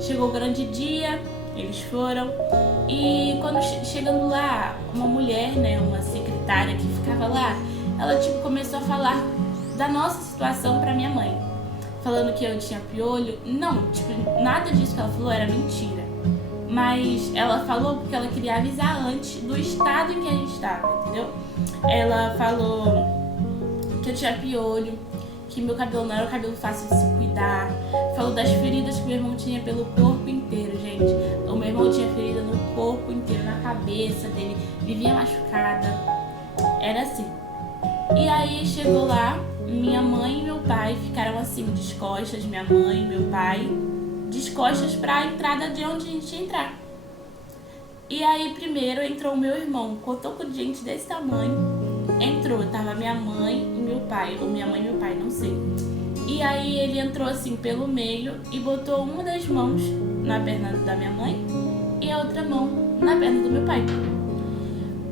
Chegou o grande dia, eles foram. E quando chegando lá, uma mulher, né, uma secretária que ficava lá, ela começou a falar da nossa situação pra minha mãe. Falando que eu tinha piolho. Não, nada disso que ela falou era mentira. Mas ela falou porque ela queria avisar antes do estado em que a gente estava, entendeu? Ela falou que eu tinha piolho, que meu cabelo não era um cabelo fácil de se cuidar. Falou das feridas que meu irmão tinha pelo corpo inteiro, gente. O meu irmão tinha ferida no corpo inteiro, na cabeça dele, vivia machucada. Era assim. E aí chegou lá, minha mãe e meu pai ficaram assim, descostas, minha mãe e meu pai, descostas pra entrada de onde a gente ia entrar. E aí primeiro entrou o meu irmão, cotoco de gente desse tamanho, entrou, tava minha mãe e meu pai, ou minha mãe e meu pai, não sei. E aí ele entrou assim pelo meio e botou uma das mãos na perna da minha mãe e a outra mão na perna do meu pai.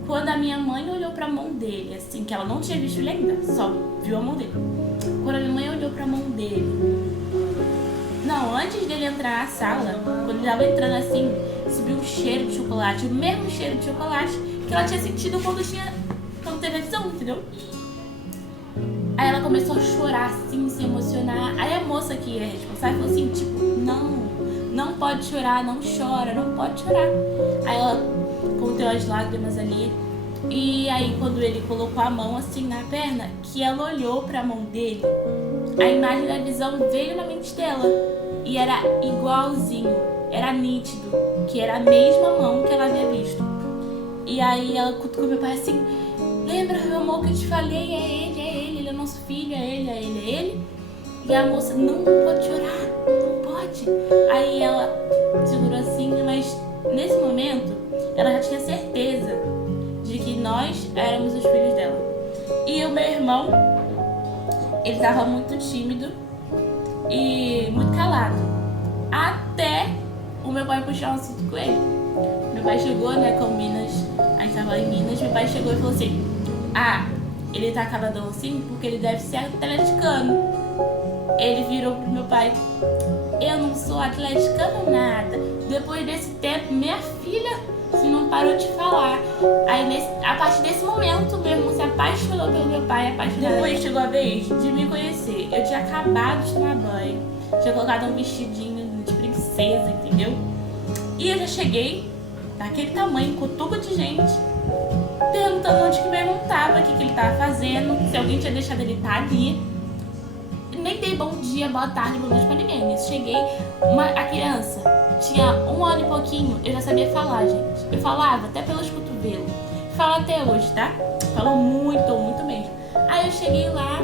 Quando a minha mãe olhou pra mão dele, assim, que ela não tinha visto ele ainda, só viu a mão dele. Quando a minha mãe olhou pra mão dele, não, antes dele entrar na sala, quando ele tava entrando assim, subiu um cheiro de chocolate, o mesmo cheiro de chocolate que ela tinha sentido quando teve a visão, entendeu? Aí ela começou a chorar assim, se emocionar. Aí a moça que é responsável falou assim, não pode chorar, não chora, não pode chorar. Aí ela conteu as lágrimas ali. E aí quando ele colocou a mão assim na perna, que ela olhou pra mão dele, a imagem da visão veio na mente dela. E era igualzinho, era nítido, que era a mesma mão que ela havia visto. E aí ela cutucou meu pai assim, lembra, meu amor, que eu te falei, ele é nosso filho, é ele. E a moça, não pode chorar, não pode. Aí ela segurou assim, mas nesse momento ela já tinha certeza de que nós éramos os filhos dela. E o meu irmão, ele tava muito tímido e muito calado, até o meu pai puxar um assunto com ele. Meu pai chegou, né, com Minas, a gente tava lá em Minas, meu pai chegou e falou assim, ele tá caladão assim porque ele deve ser atleticano. Ele virou pro meu pai, eu não sou atleticano nada. Depois desse tempo, minha filha, se não parou de falar. Aí a partir desse momento, meu irmão se apaixonou pelo meu pai, apaixonado. Depois chegou a vez de me conhecer. Eu tinha acabado de tomar banho, tinha colocado um vestidinho de princesa, entendeu? E eu já cheguei daquele tamanho, com tubo de gente, perguntando onde que meu irmão tava, o que ele tava fazendo, se alguém tinha deixado ele estar ali. Nem dei bom dia, boa tarde, boa noite pra ninguém. Nisso cheguei, a criança tinha 1 ano e pouquinho, eu já sabia falar, gente. Eu falava até pelos cotovelos. Falo até hoje, tá? Falou muito, muito mesmo. Aí eu cheguei lá,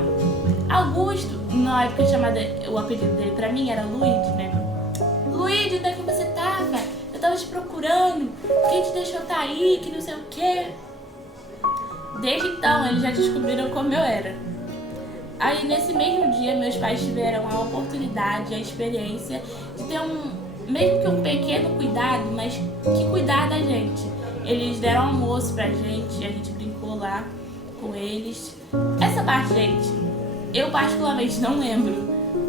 Augusto, na época chamada, o apelido dele pra mim era Luigi, né? Luigi, onde é que você tava? Eu tava te procurando, quem te deixou tá aí, que não sei o quê. Desde então, eles já descobriram como eu era. Aí, nesse mesmo dia, meus pais tiveram a oportunidade, a experiência de ter mesmo que um pequeno cuidado, mas que cuidar da gente. Eles deram almoço pra gente, a gente brincou lá com eles. Essa parte, gente, eu particularmente não lembro,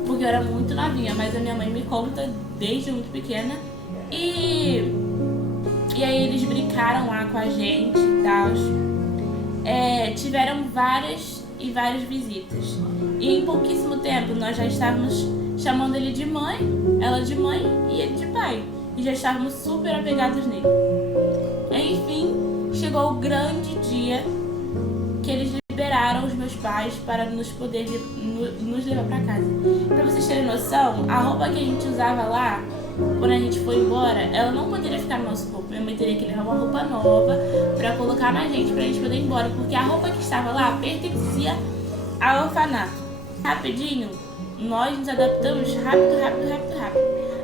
porque eu era muito novinha, mas a minha mãe me conta desde muito pequena. E aí eles brincaram lá com a gente e tal. Tiveram várias visitas. E em pouquíssimo tempo nós já estávamos chamando ele de mãe, ela de mãe e ele de pai. E já estávamos super apegados nele. Enfim, chegou o grande dia que eles liberaram os meus pais para nos levar para casa. Para vocês terem noção, a roupa que a gente usava lá, quando a gente foi embora, ela não poderia ficar no nosso corpo. Minha mãe teria que levar uma roupa nova pra colocar na gente, pra gente poder ir embora. Porque a roupa que estava lá pertencia ao orfanato. Rapidinho, nós nos adaptamos rápido.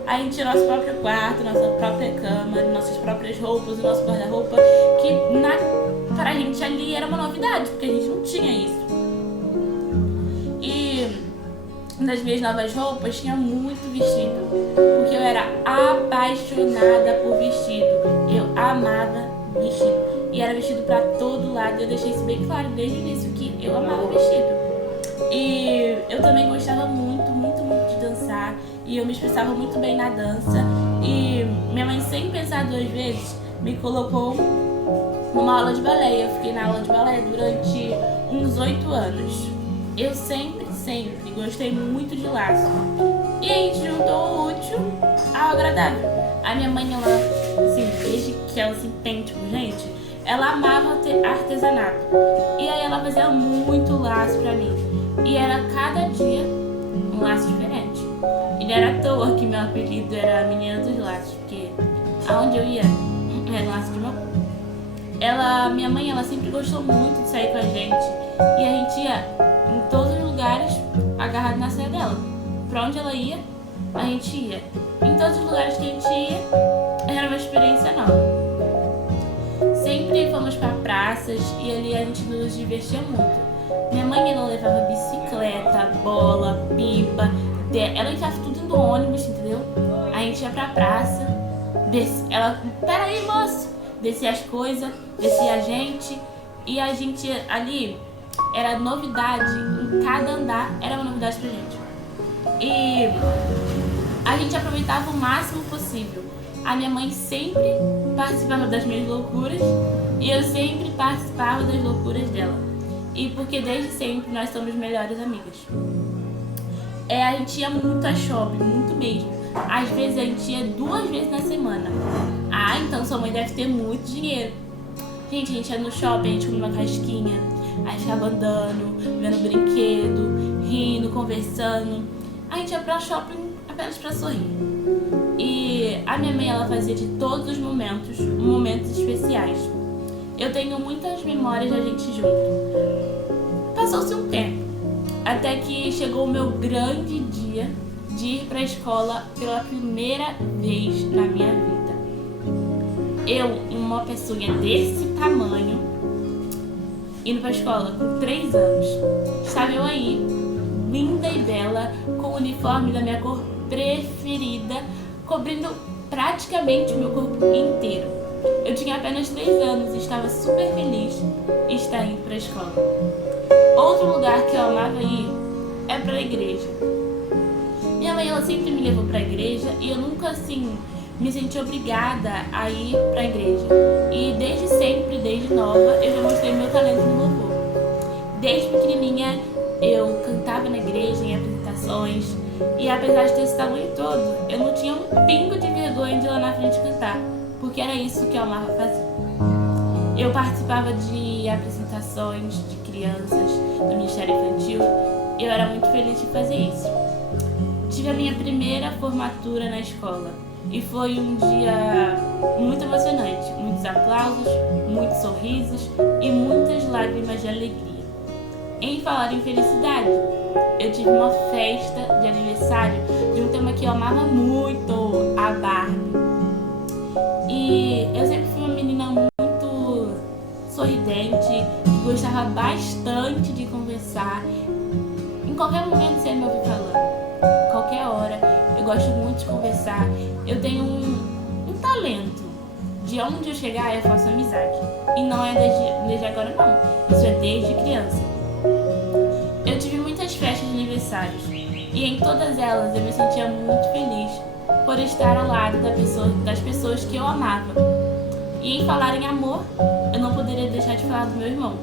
Aí a gente tinha nosso próprio quarto, nossa própria cama, nossas próprias roupas, o nosso guarda-roupa, que pra gente ali era uma novidade, porque a gente não tinha isso. E nas minhas novas roupas tinha muito vestido, porque eu era apaixonada por vestido. Eu amava vestido. E era vestido pra todo lado. Eu deixei isso bem claro desde o início, que eu amava vestido. E eu também gostava muito de dançar. E e eu me expressava muito bem na dança. E minha mãe, sem pensar duas vezes, me colocou numa aula de balé. Eu fiquei na aula de balé durante uns 8 anos. Eu sempre gostei muito de laço. E a gente juntou o útil ao agradável. A minha mãe, ela, assim, desde que ela se entende por gente, ela amava artesanato. E aí ela fazia muito laço pra mim. E era cada dia um laço diferente. E não era à toa que meu apelido era Menina dos Laços, porque aonde eu ia era um laço de meu. Minha mãe, ela sempre gostou muito de sair com a gente. E a gente ia em todos os lugares agarrado na saia dela. Pra onde ela ia, a gente ia. Em todos os lugares que a gente ia, era uma experiência nova. Sempre fomos para praças e ali a gente nos divertia muito. Minha mãe, ela levava bicicleta, bola, pipa, ela enfiava tudo no ônibus, entendeu? A gente ia pra praça, ela, peraí moço, descia as coisas, descia a gente, e a gente ali era novidade, em cada andar era uma novidade pra gente. E a gente aproveitava o máximo possível. A minha mãe sempre participava das minhas loucuras e eu sempre participava das loucuras dela. E porque desde sempre nós somos melhores amigas. A gente ia muito a shopping, muito mesmo. Às vezes a gente ia 2 vezes na semana. Ah, então sua mãe deve ter muito dinheiro. Gente, a gente ia no shopping, a gente comia uma casquinha, aí ficava andando, vendo brinquedo, rindo, conversando. A gente ia pra shopping apenas pra sorrir. E a minha mãe, ela fazia de todos os momentos especiais. Eu tenho muitas memórias da gente junto. Passou-se um tempo, até que chegou o meu grande dia de ir pra escola pela primeira vez na minha vida. Eu, uma pessoinha desse tamanho, indo pra escola com 3 anos. Estava eu aí, linda e bela, com o uniforme da minha cor preferida, cobrindo praticamente o meu corpo inteiro. Eu tinha apenas 3 anos e estava super feliz em estar indo para a escola. Outro lugar que eu amava ir é para a igreja. Minha mãe, ela sempre me levou para a igreja e eu nunca assim me senti obrigada a ir para a igreja. E desde sempre, desde nova, eu já mostrei meu talento no louvor. Desde pequenininha eu cantava na igreja em apresentações. E apesar de ter esse tamanho todo, eu não tinha um pingo de vergonha de ir lá na frente cantar, porque era isso que eu amava fazer. Eu participava de apresentações de crianças do Ministério Infantil e eu era muito feliz de fazer isso. Tive a minha primeira formatura na escola e foi um dia muito emocionante. Muitos aplausos, muitos sorrisos e muitas lágrimas de alegria. Em falar em felicidade, eu tive uma festa de aniversário de um tema que eu amava muito, a Barbie. E eu sempre fui uma menina muito sorridente, que gostava bastante de conversar. Em qualquer momento você me ouvir falando, qualquer hora, eu gosto muito de conversar. Eu tenho um talento. De onde eu chegar, eu faço amizade. E não é desde agora não, isso é desde criança. Eu tive muitas festas de aniversários e em todas elas eu me sentia muito feliz por estar ao lado das pessoas que eu amava. E em falar em amor, eu não poderia deixar de falar do meu irmão,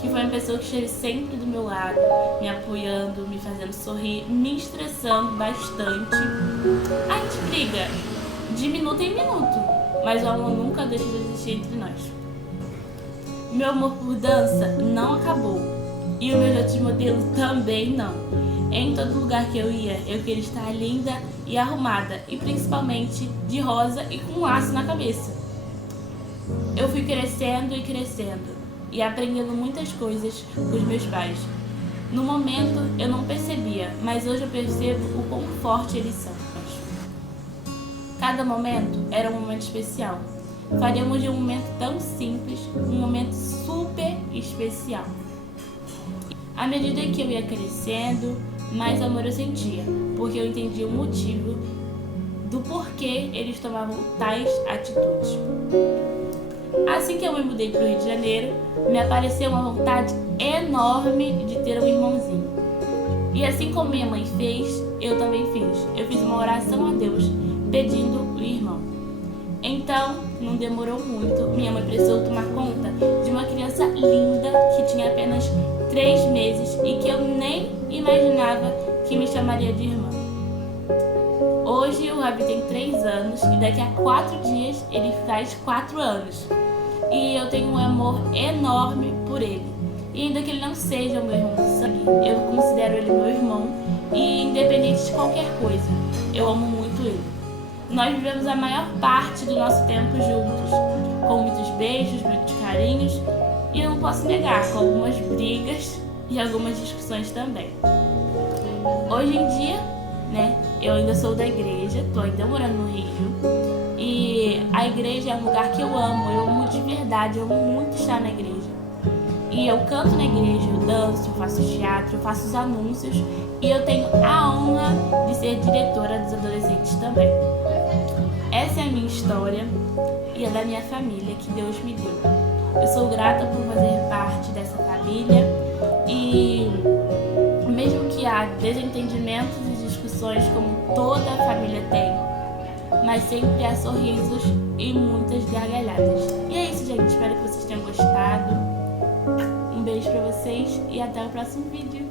que foi uma pessoa que esteve sempre do meu lado, me apoiando, me fazendo sorrir, me estressando bastante. A gente briga de minuto em minuto, mas o amor nunca deixa de existir entre nós. Meu amor por dança não acabou. E os meus outros modelos também não. Em todo lugar que eu ia, eu queria estar linda e arrumada. E principalmente de rosa e com um laço na cabeça. Eu fui crescendo e crescendo. E aprendendo muitas coisas com os meus pais. No momento eu não percebia, mas hoje eu percebo o quão forte eles são. Cada momento era um momento especial. Faríamos de um momento tão simples, um momento super especial. À medida que eu ia crescendo, mais amor eu sentia, porque eu entendia o motivo do porquê eles tomavam tais atitudes. Assim que eu me mudei para o Rio de Janeiro, me apareceu uma vontade enorme de ter um irmãozinho. E assim como minha mãe fez, eu também fiz. Eu fiz uma oração a Deus, pedindo o irmão. Então, não demorou muito, minha mãe precisou tomar conta de uma criança linda que tinha apenas 3 meses e que eu nem imaginava que me chamaria de irmã. Hoje o Rabi tem 3 anos e daqui a 4 dias ele faz 4 anos. E eu tenho um amor enorme por ele. E ainda que ele não seja o meu irmão de sangue, eu considero ele meu irmão e independente de qualquer coisa, eu amo muito ele. Nós vivemos a maior parte do nosso tempo juntos, com muitos beijos, muitos carinhos e eu não posso negar, com algumas brigas e algumas discussões também. Hoje em dia, eu ainda sou da igreja, tô ainda morando no Rio e a igreja é um lugar que eu amo de verdade, eu amo muito estar na igreja. E eu canto na igreja, eu danço, eu faço teatro, eu faço os anúncios e eu tenho a honra de ser diretora dos adolescentes também. Essa é a minha história e a da minha família que Deus me deu. Eu sou grata por fazer parte dessa família e mesmo que há desentendimentos e discussões como toda a família tem, mas sempre há sorrisos e muitas gargalhadas. E é isso, gente. Espero que vocês tenham gostado. Um beijo pra vocês e até o próximo vídeo.